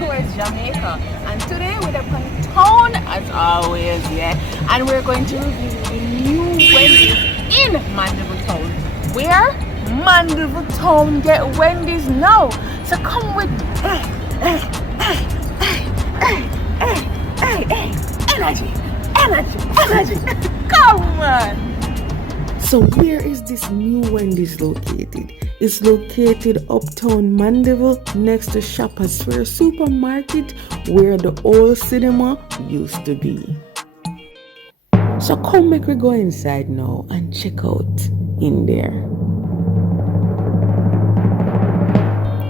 towards Jamaica. And today we're up on town as always, yeah. And we're going to review the new Wendy's in Mandeville Town. Where? Mandeville Town. Get Wendy's now. So come with me. Energy. Come on. So where is this new Wendy's located? It's located uptown Mandeville next to Shoppers Square Supermarket where the old cinema used to be. So come make we go inside now and check out in there.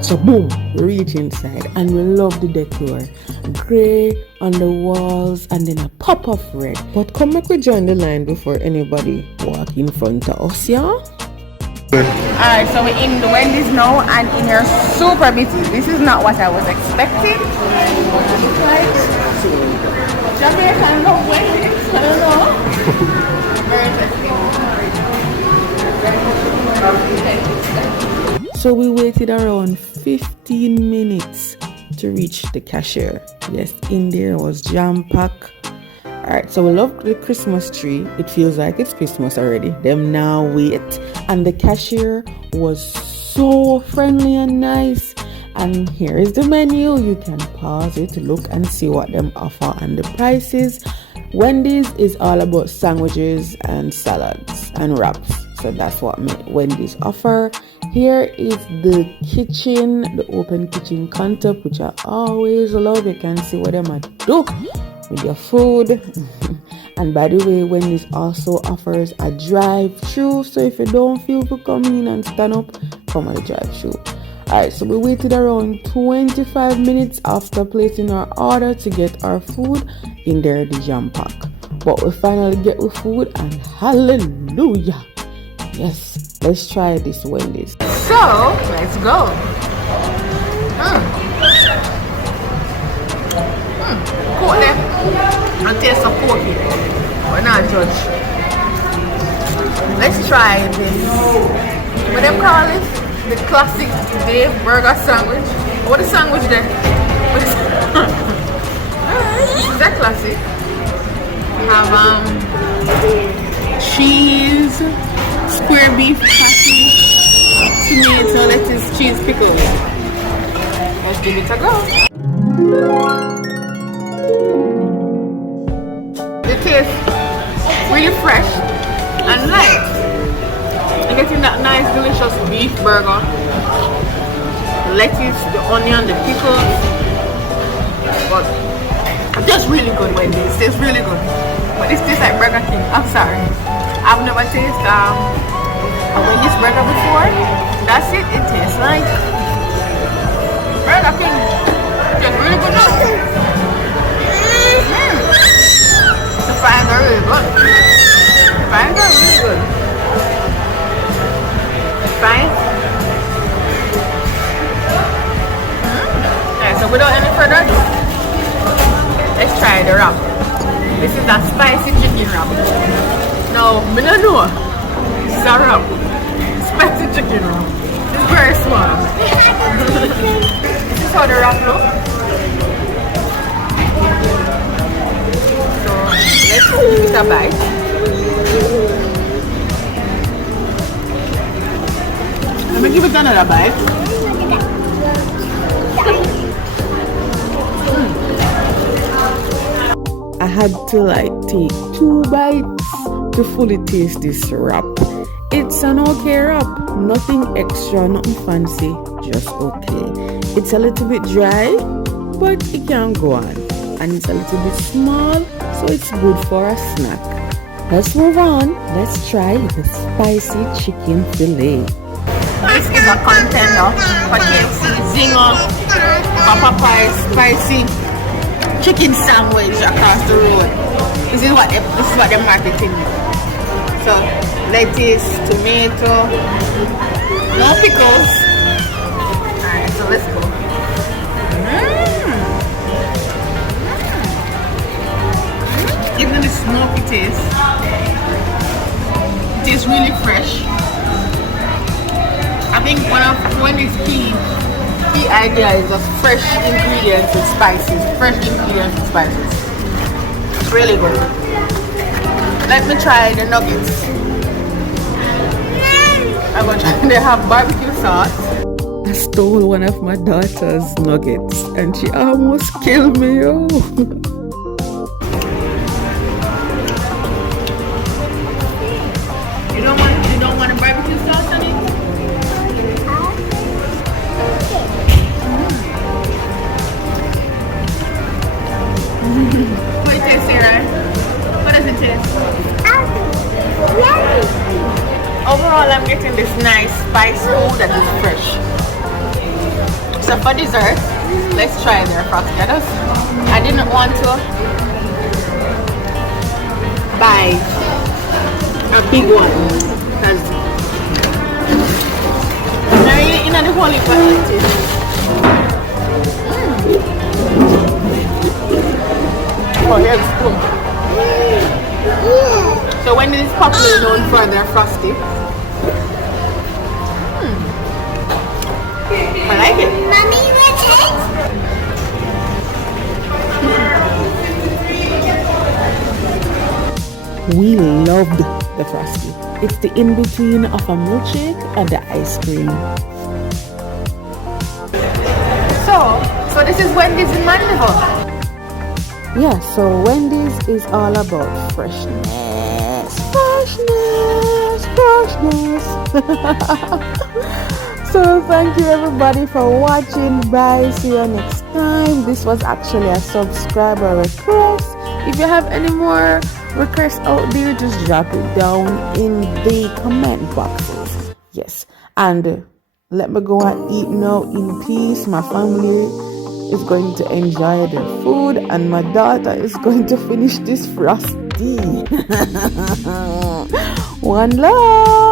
So boom, we reach inside and we love the decor. Grey on the walls and then a pop of red. But come make we join the line before anybody walk in front of us, yeah? Alright, so we're in the Wendy's now and in here super busy. This is not what I was expecting. Like Jamaican love Wendy's, I don't know. Very interesting. So we waited around 15 minutes to reach the cashier. Yes, in there was jam-packed. Alright, so we love the Christmas tree. It feels like it's Christmas already. Them now wait. And the cashier was so friendly and nice. And here is the menu. You can pause it to look and see what them offer and the prices. Wendy's is all about sandwiches and salads and wraps. So that's what Wendy's offer. Here is the kitchen, the open kitchen concept, which I always love. You can see what them do with your food. And by the way, Wendy's also offers a drive-thru. So if you don't feel to come in and stand up, come on the drive-thru. Alright, so we waited around 25 minutes after placing our order to get our food in there, the jam pack. But we finally get the food and hallelujah. Yes, let's try this Wendy's. So, let's go. Cook them and taste the porky. We're not judge. Let's try this. What them call it? The classic Dave burger sandwich. What is sandwich there? Is that classic? We have cheese, square beef patty, tomato, lettuce, cheese, pickles. Let's give it a go. It tastes really fresh and light. I'm getting that nice delicious beef burger, the lettuce, the onion, the pickles. But just really good Wendy's. It tastes really good. But this tastes like Burger King. I'm sorry. I've never tasted a Wendy's burger before. That's it. It tastes like Burger King. It's really good now. The fries are really good. The fries are really good. Fries. Alright, so without any further ado, let's try the wrap. This is a spicy chicken wrap. No, I don't know. It's a wrap. Spicy chicken wrap. It's very small. This is how the wrap looks. So let's give it a bite. Let me give it another bite. I had to take 2 bites to fully taste this wrap. It's an okay wrap, nothing extra, nothing fancy, just okay. It's a little bit dry, but it can go on. And it's a little bit small, so it's good for a snack. Let's move on. Let's try the spicy chicken fillet. This is a contender for KFC Zinger Papa Pie spicy chicken sandwich across the road. This is what they're marketing. So lettuce, tomato, no pickles. Alright, so let's go. Even the smoky taste. It tastes really fresh. I think one of Wendy's key key idea is just fresh ingredients and spices. Fresh ingredients and spices. It's really good. Let me try the nuggets. I'm gonna try. They have barbecue sauce. I stole one of my daughter's nuggets and she almost killed me. Oh. You don't want a barbecue sauce on it? What it tastes, Sarah? What does it taste? Overall, I'm getting this nice spice food that is fresh. So for dessert, let's try their froscados. I didn't want to buy a big one because I really in the whole quality. Oh, here's spoon. So Wendy's is popularly known for their frosty. I like it. Mommy, will taste? We loved the frosty. It's the in-between of a milkshake and the ice cream. So this is Wendy's in Mandeville. Yeah, so Wendy's is all about freshness. So thank you everybody for watching. Bye, see you next time. This was actually a subscriber request. If you have any more requests out there, just drop it down in the comment boxes. Yes, and let me go and eat now in peace. My family is going to enjoy the food and my daughter is going to finish this frosty. One love.